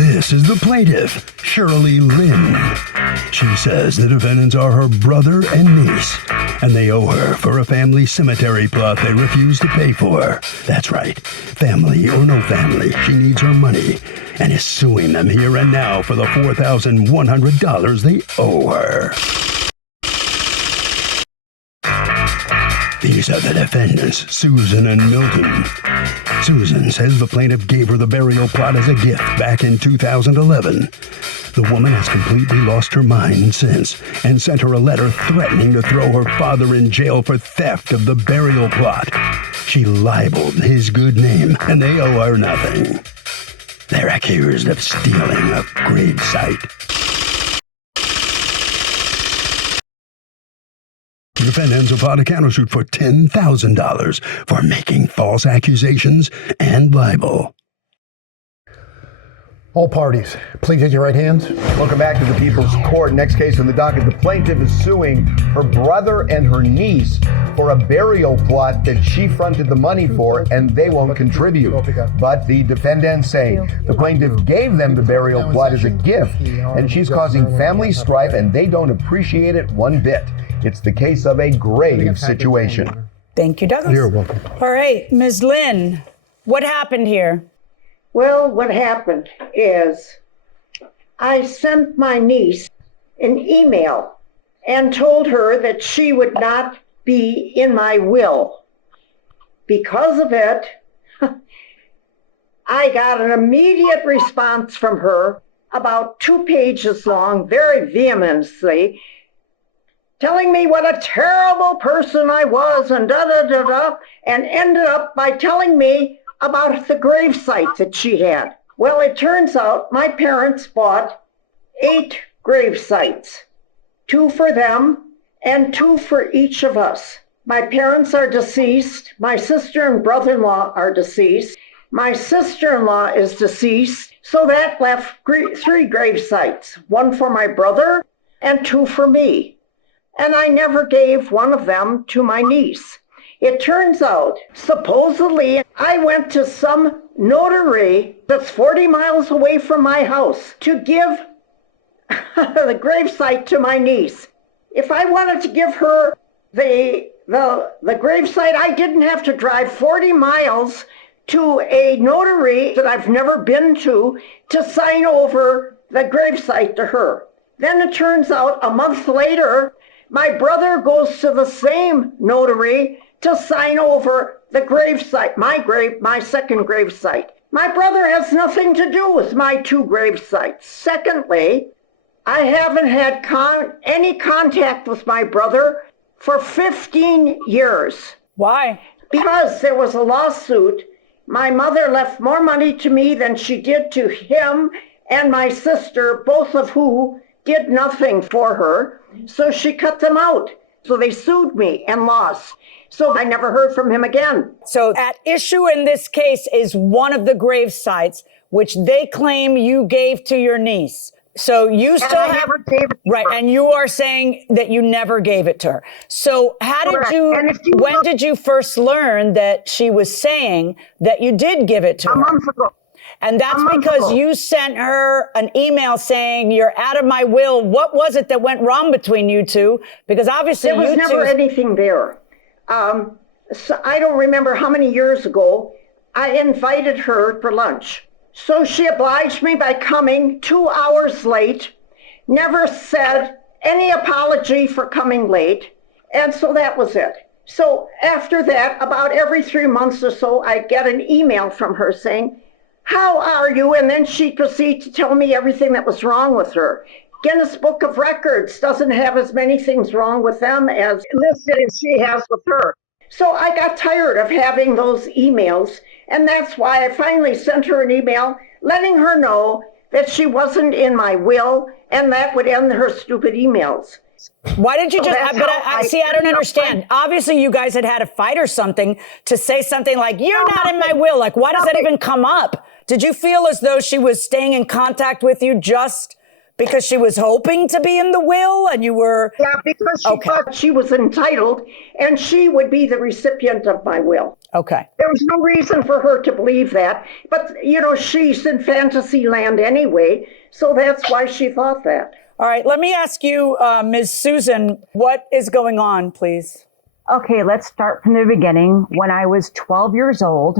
This is the plaintiff, Shirley Lynn. She says the defendants are her brother and niece, and they owe her for a family cemetery plot they refused to pay for. That's right, family or no family, she needs her money and is suing them here and now for the $4,100 they owe her. These are the defendants, Susan and Milton. Susan says the plaintiff gave her the burial plot as a gift back in 2011. The woman has completely lost her mind since and sent her a letter threatening to throw her father in jail for theft of the burial plot. She libeled his good name, and they owe her nothing. They're accused of stealing a gravesite. The defendants have filed a countersuit for $10,000 for making false accusations and libel. All parties, please raise your right hands. Welcome back to the People's Court. Next case on the docket, the plaintiff is suing her brother and her niece for a burial plot that she fronted the money for and they won't contribute. But the defendants say the plaintiff gave them the burial plot as a gift and she's causing family strife and they don't appreciate it one bit. It's the case of a grave situation. Thank you, Douglas. You're welcome. All right, Ms. Lynn, what happened here? Well, what happened is I sent my niece an email and told her that she would not be in my will. Because of it, I got an immediate response from her, about 2 pages long, very vehemently, telling me what a terrible person I was and da-da-da-da, and ended up by telling me about the gravesite that she had. Well, it turns out my parents bought 8 gravesites, 2 for them and 2 for each of us. My parents are deceased. My sister and brother-in-law are deceased. My sister-in-law is deceased. So that left 3 gravesites, 1 for my brother and 2 for me. And I never gave one of them to my niece. It turns out, supposedly, I went to some notary that's 40 miles away from my house to give the gravesite to my niece. If I wanted to give her the gravesite, I didn't have to drive 40 miles to a notary that I've never been to sign over the gravesite to her. Then it turns out a month later, my brother goes to the same notary to sign over the gravesite, my second gravesite. My brother has nothing to do with my 2 gravesites. Secondly, I haven't had any contact with my brother for 15 years. Why? Because there was a lawsuit. My mother left more money to me than she did to him and my sister, both of who did nothing for her. So she cut them out. So they sued me and lost. So I never heard from him again. So at issue in this case is one of the grave sites, which they claim you gave to your niece. So you still I never gave it to right, her. and you are saying that you never gave it to her. So how did Correct. you, And if you when look- did you first learn that she was saying that you did give it to her? A month ago. And that's A month because ago. you sent her an email saying you're out of my will. What was it that went wrong between you two? Because obviously There was you never two... anything there. So I don't remember how many years ago I invited her for lunch. So she obliged me by coming 2 hours late, never said any apology for coming late. And so that was it. So after that, about every 3 months or so, I get an email from her saying, "How are you?" And then she'd proceed to tell me everything that was wrong with her. Guinness Book of Records doesn't have as many things wrong with them as listed as she has with her. So I got tired of having those emails, and that's why I finally sent her an email letting her know that she wasn't in my will, and that would end her stupid emails. Why did you So just, that's but how I don't understand. Obviously you guys had a fight or something to say something like, you're not in my will. Like, why does that even come up? Did you feel as though she was staying in contact with you just because she was hoping to be in the will and you were... Yeah, because she thought she was entitled and she would be the recipient of my will. Okay. There was no reason for her to believe that. But, she's in fantasy land anyway, so that's why she thought that. All right. Let me ask you, Ms. Susan, what is going on, please? Okay, let's start from the beginning. When I was 12 years old,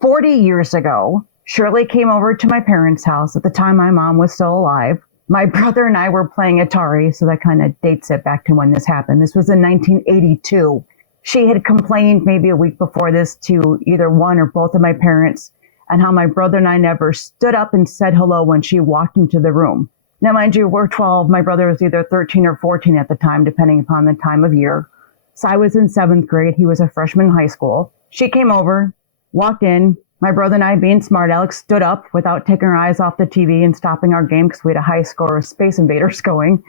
40 years ago, Shirley came over to my parents' house. At the time, my mom was still alive. My brother and I were playing Atari, so that kind of dates it back to when this happened. This was in 1982. She had complained maybe a week before this to either one or both of my parents, and how my brother and I never stood up and said hello when she walked into the room. Now, mind you, we're 12. My brother was either 13 or 14 at the time, depending upon the time of year. So I was in 7th grade. He was a freshman in high school. She came over, walked in. My brother and I, being smart Alex, stood up without taking our eyes off the TV and stopping our game because we had a high score of Space Invaders going.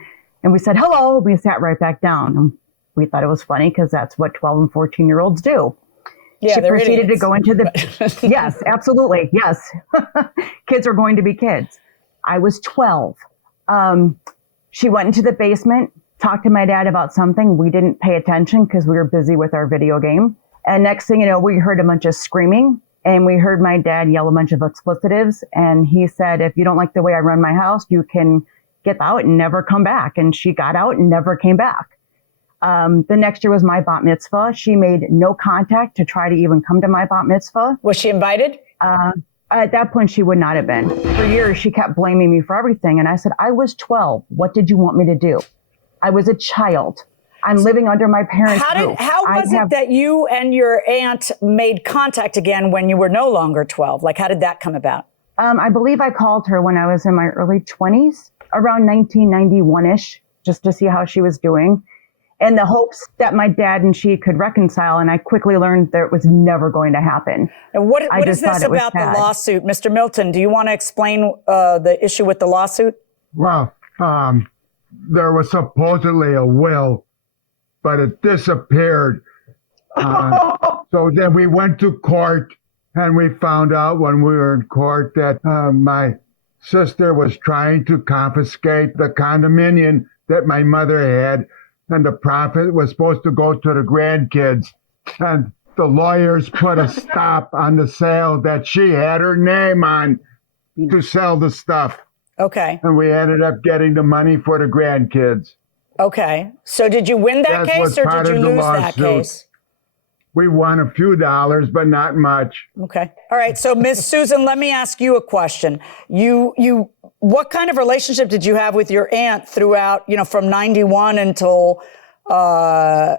And we said, hello. We sat right back down. And we thought it was funny because that's what 12 and 14-year-olds do. Yeah, she proceeded idiots. to go into the... Yes, absolutely. Yes. Kids are going to be kids. I was 12. She went into the basement, talked to my dad about something. We didn't pay attention because we were busy with our video game. And next thing you know, we heard a bunch of screaming. And we heard my dad yell a bunch of explicitives. And he said, if you don't like the way I run my house, you can get out and never come back. And she got out and never came back. The next year was my bat mitzvah. She made no contact to try to even come to my bat mitzvah. Was she invited? At that point, she would not have been. For years, she kept blaming me for everything. And I said, I was 12. What did you want me to do? I was a child. I'm living under my parents' roof. How was it that you and your aunt made contact again when you were no longer 12? Like, how did that come about? I believe I called her when I was in my early 20s, around 1991-ish, just to see how she was doing, in the hopes that my dad and she could reconcile. And I quickly learned that it was never going to happen. And what is this about the lawsuit? Mr. Milton, do you want to explain the issue with the lawsuit? Well, there was supposedly a will, but it disappeared. So then we went to court, and we found out when we were in court that my sister was trying to confiscate the condominium that my mother had, and the profit was supposed to go to the grandkids. And the lawyers put a stop on the sale that she had her name on to sell the stuff. Okay. And we ended up getting the money for the grandkids. Okay. So did you win that case or did you lose that case? We won a few dollars, but not much. Okay. All right. So Ms. Susan, let me ask you a question. What kind of relationship did you have with your aunt throughout, from 91 until now?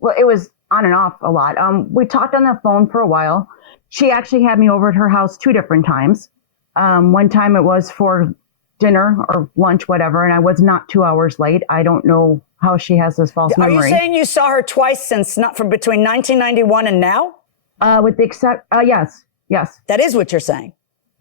Well, it was on and off a lot. We talked on the phone for a while. She actually had me over at her house 2 different times. One time it was for dinner or lunch, whatever, and I was not 2 hours late. I don't know how she has this false memory. Are you saying you saw her twice from between 1991 and now? Yes. That is what you're saying.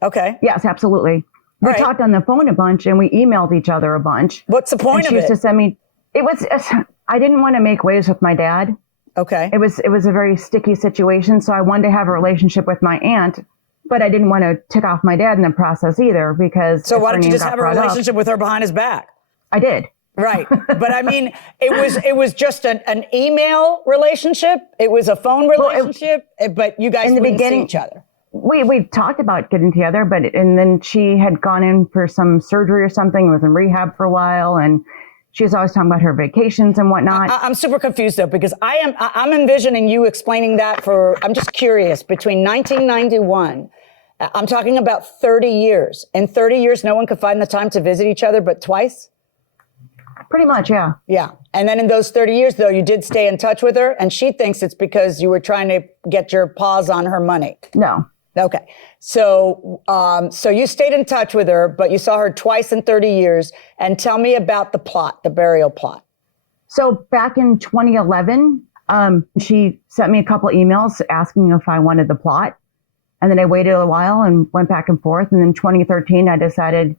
Okay. Yes, absolutely. We talked on the phone a bunch and we emailed each other a bunch. What's the point of it? She used to send me, I didn't want to make waves with my dad. Okay. It was a very sticky situation. So I wanted to have a relationship with my aunt, but I didn't want to tick off my dad in the process either because. So why don't you just have a relationship with her behind his back? I did. Right. But I mean, it was just an email relationship. It was a phone relationship, but you guys wouldn't see each other. We talked about getting together, and then she had gone in for some surgery or something, was in rehab for a while, and she was always talking about her vacations and whatnot. I'm super confused though, because I'm envisioning you explaining that I'm just curious, between 1991, I'm talking about 30 years. In 30 years, no one could find the time to visit each other but twice? Pretty much, yeah. Yeah. And then in those 30 years, though, you did stay in touch with her, and she thinks it's because you were trying to get your paws on her money. No. Okay. So you stayed in touch with her, but you saw her twice in 30 years. And tell me about the plot, the burial plot. So back in 2011, she sent me a couple emails asking if I wanted the plot. And then I waited a while and went back and forth. And then 2013, I decided,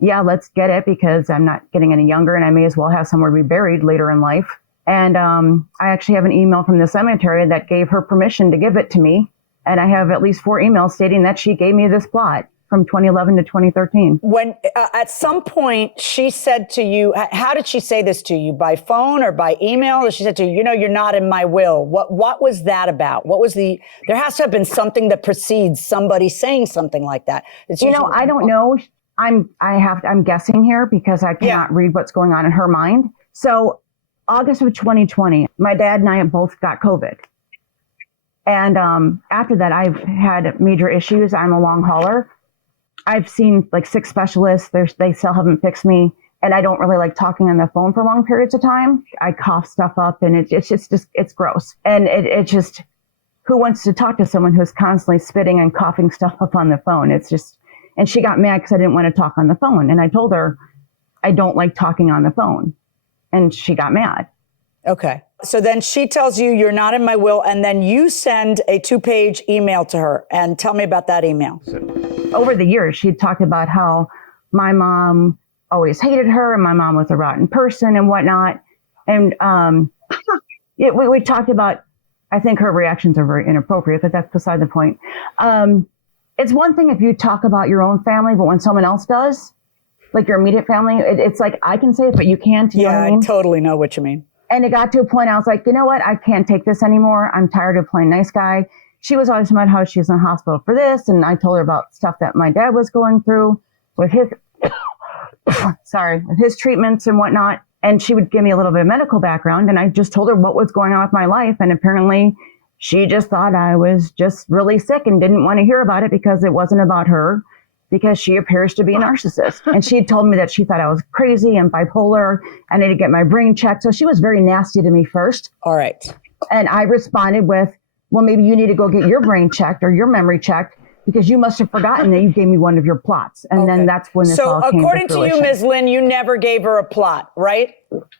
yeah, let's get it because I'm not getting any younger and I may as well have somewhere to be buried later in life. And I actually have an email from the cemetery that gave her permission to give it to me. And I have at least 4 emails stating that she gave me this plot. from 2011 to 2013. When at some point she said to you, how did she say this to you? By phone or by email? Or she said to you, you're not in my will. What was that about? There has to have been something that precedes somebody saying something like that. I don't know. I'm guessing here because I cannot read what's going on in her mind. So August of 2020, my dad and I both got COVID. And after that, I've had major issues. I'm a long hauler. I've seen like 6 specialists. They still haven't fixed me. And I don't really like talking on the phone for long periods of time. I cough stuff up and it's gross. And it just, who wants to talk to someone who's constantly spitting and coughing stuff up on the phone? And she got mad because I didn't want to talk on the phone. And I told her, I don't like talking on the phone. And she got mad. Okay. So then she tells you you're not in my will, and then you send a 2-page email to her. And tell me about that email. Over the years, she'd talked about how my mom always hated her and my mom was a rotten person and whatnot. And we talked about, I think her reactions are very inappropriate, but that's beside the point. It's one thing if you talk about your own family, but when someone else does, like your immediate family, it's like, I can say it, but you can't. You know what I mean? I totally know what you mean. And it got to a point I was like, you know what? I can't take this anymore. I'm tired of playing nice guy. She was always about how she's in the hospital for this. And I told her about stuff that my dad was going through with his, with his treatments and whatnot. And she would give me a little bit of medical background. And I just told her what was going on with my life. And apparently she just thought I was just really sick and didn't want to hear about it because it wasn't about her, because she appears to be a narcissist. And she had told me that she thought I was crazy and bipolar. I need to get my brain checked. So she was very nasty to me first. All right. And I responded with, well, maybe you need to go get your brain checked or your memory checked because you must have forgotten that you gave me one of your plots. And then that's when this all came to fruition. So according to you, Ms. Lynn, you never gave her a plot, right?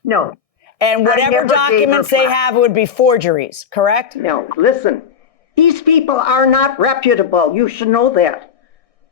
No. And whatever documents they have would be forgeries, correct? No, listen. These people are not reputable. You should know that.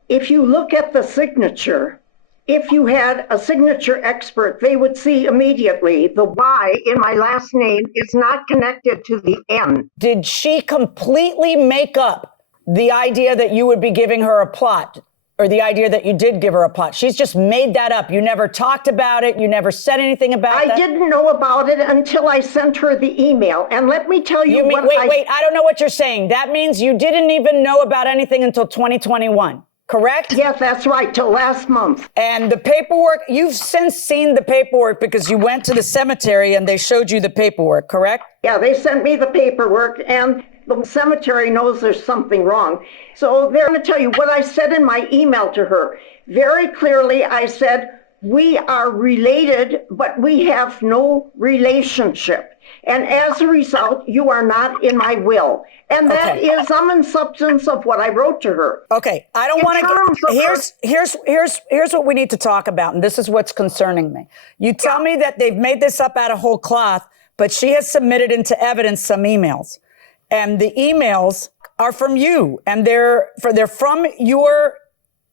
If you look at the signature, if you had a signature expert, they would see immediately the Y in my last name is not connected to the N. Did she completely make up the idea that you would be giving her a plot, or the idea that you did give her a plot? She's just made that up. You never talked about it. You never said anything about it. I didn't know about it until I sent her the email. And let me tell you wait, I don't know what you're saying. That means you didn't even know about anything until 2021. Correct? Yes, that's right, till last month. And the paperwork, you've since seen the paperwork because you went to the cemetery and they showed you the paperwork, correct? Yeah, they sent me the paperwork and the cemetery knows there's something wrong. So they're going to tell you what I said in my email to her. Very clearly, I said, we are related, but we have no relationship. And as a result, you are not in my will. And that is sum and substance of what I wrote to her. Okay, I don't want to. Here's what we need to talk about, and this is what's concerning me. You tell me that they've made this up out of whole cloth, but she has submitted into evidence some emails, and the emails are from you, and they're from your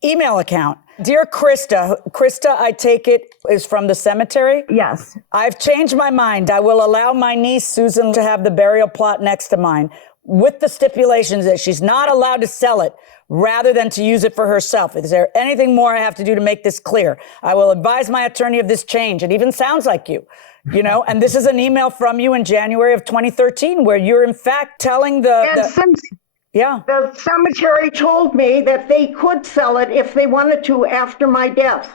email account. Dear Krista, I take it is from the cemetery? Yes. I've changed my mind. I will allow my niece, Susan, to have the burial plot next to mine, with the stipulations that she's not allowed to sell it rather than to use it for herself. Is there anything more I have to do to make this clear? I will advise my attorney of this change. It even sounds like you, and this is an email from you in January of 2013 where you're in fact telling the cemetery told me that they could sell it if they wanted to after my death.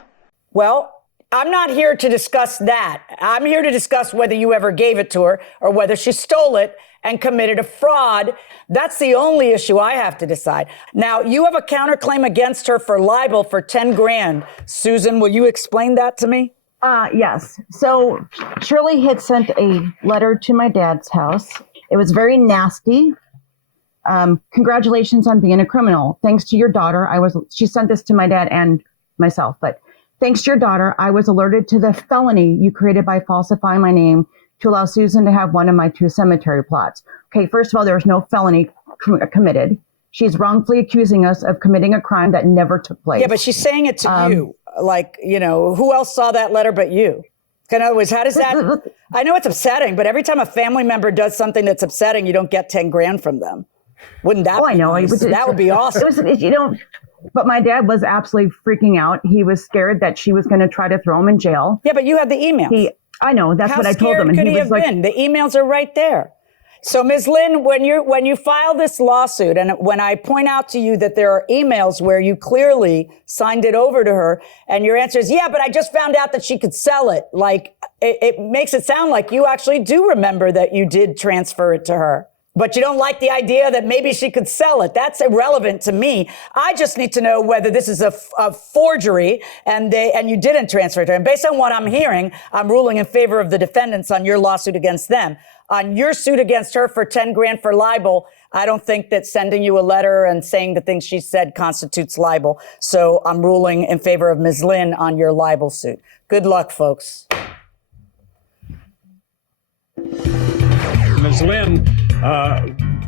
Well, I'm not here to discuss that. I'm here to discuss whether you ever gave it to her or whether she stole it and committed a fraud. That's the only issue I have to decide. Now, you have a counterclaim against her for libel for 10 grand. Susan, will you explain that to me? Yes. So Shirley had sent a letter to my dad's house. It was very nasty. Congratulations on being a criminal. Thanks to your daughter, she sent this to my dad and myself, but thanks to your daughter, I was alerted to the felony you created by falsifying my name to allow Susan to have one of my 2 cemetery plots. Okay, first of all, there was no felony committed. She's wrongfully accusing us of committing a crime that never took place. Yeah, but she's saying it to you. Like, who else saw that letter but you? In other words, how does that... I know it's upsetting, but every time a family member does something that's upsetting, you don't get 10 grand from them. Wouldn't that be I know. Nice? That would be awesome. But my dad was absolutely freaking out. He was scared that she was going to try to throw him in jail. Yeah, but you had the emails. I know, that's what I told him. How scared could he have been? The emails are right there. So, Ms. Lynn, when you file this lawsuit, and when I point out to you that there are emails where you clearly signed it over to her, and your answer is, yeah, but I just found out that she could sell it. Like, it makes it sound like you actually do remember that you did transfer it to her. But you don't like the idea that maybe she could sell it. That's irrelevant to me. I just need to know whether this is a forgery and you didn't transfer it to her. And based on what I'm hearing, I'm ruling in favor of the defendants on your lawsuit against them. On your suit against her for 10 grand for libel, I don't think that sending you a letter and saying the things she said constitutes libel. So I'm ruling in favor of Ms. Lynn on your libel suit. Good luck, folks. Ms. Lynn,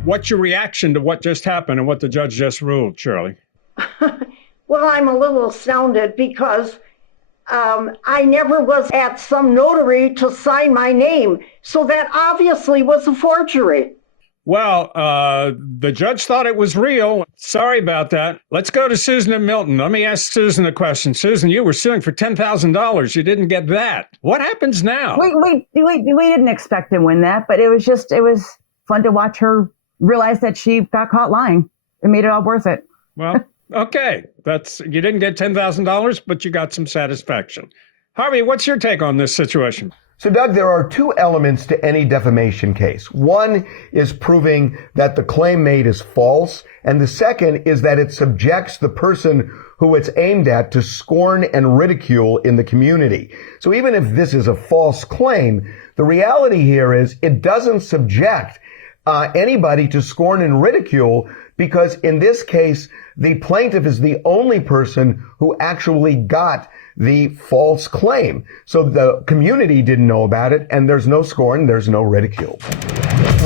what's your reaction to what just happened and what the judge just ruled, Shirley? Well, I'm a little astounded because I never was at some notary to sign my name. So that obviously was a forgery. Well, the judge thought it was real. Sorry about that. Let's go to Susan and Milton. Let me ask Susan a question. Susan, you were suing for $10,000. You didn't get that. What happens now? We didn't expect to win that, but it was fun to watch her realize that she got caught lying. It made it all worth it. Well, okay. You didn't get $10,000, but you got some satisfaction. Harvey, what's your take on this situation? So, Doug, there are two elements to any defamation case. One is proving that the claim made is false, and the second is that it subjects the person who it's aimed at to scorn and ridicule in the community. So even if this is a false claim, the reality here is it doesn't subject anybody to scorn and ridicule, because in this case, the plaintiff is the only person who actually got the false claim. So the community didn't know about it, and there's no scorn, there's no ridicule.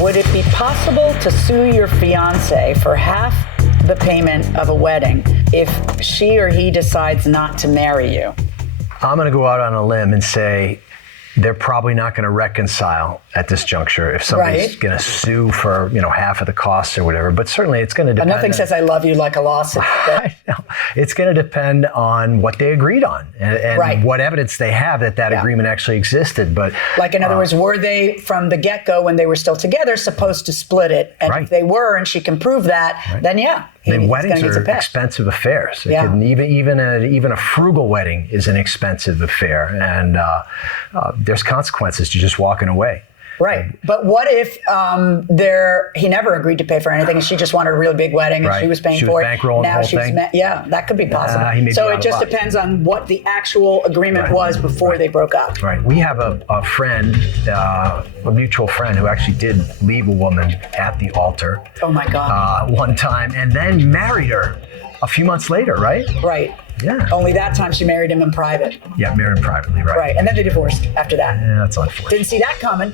Would it be possible to sue your fiance for half the payment of a wedding if she or he decides not to marry you? I'm going to go out on a limb and say they're probably not going to reconcile at this juncture if somebody's going to sue for, half of the costs or whatever. But certainly it's going to depend. Nothing says I love you like a lawsuit. I know. It's going to depend on what they agreed on and what evidence they have that agreement actually existed. But like, in other words, were they from the get-go when they were still together supposed to split it? And if they were, and she can prove that, then weddings are expensive affairs. Even a frugal wedding is an expensive affair, and there's consequences to just walking away. Right. But what if he never agreed to pay for anything and she just wanted a really big wedding and she was paying for it? Bankrolling now the whole thing. That could be possible. So it just depends on what the actual agreement was before they broke up. Right. We have a friend, a mutual friend, who actually did leave a woman at the altar. Oh my God. One time, and then married her a few months later, right? Right. Yeah. Only that time she married him in private. Yeah, married him privately, right. Right. And then they divorced after that. Yeah, that's unfortunate. Didn't see that coming.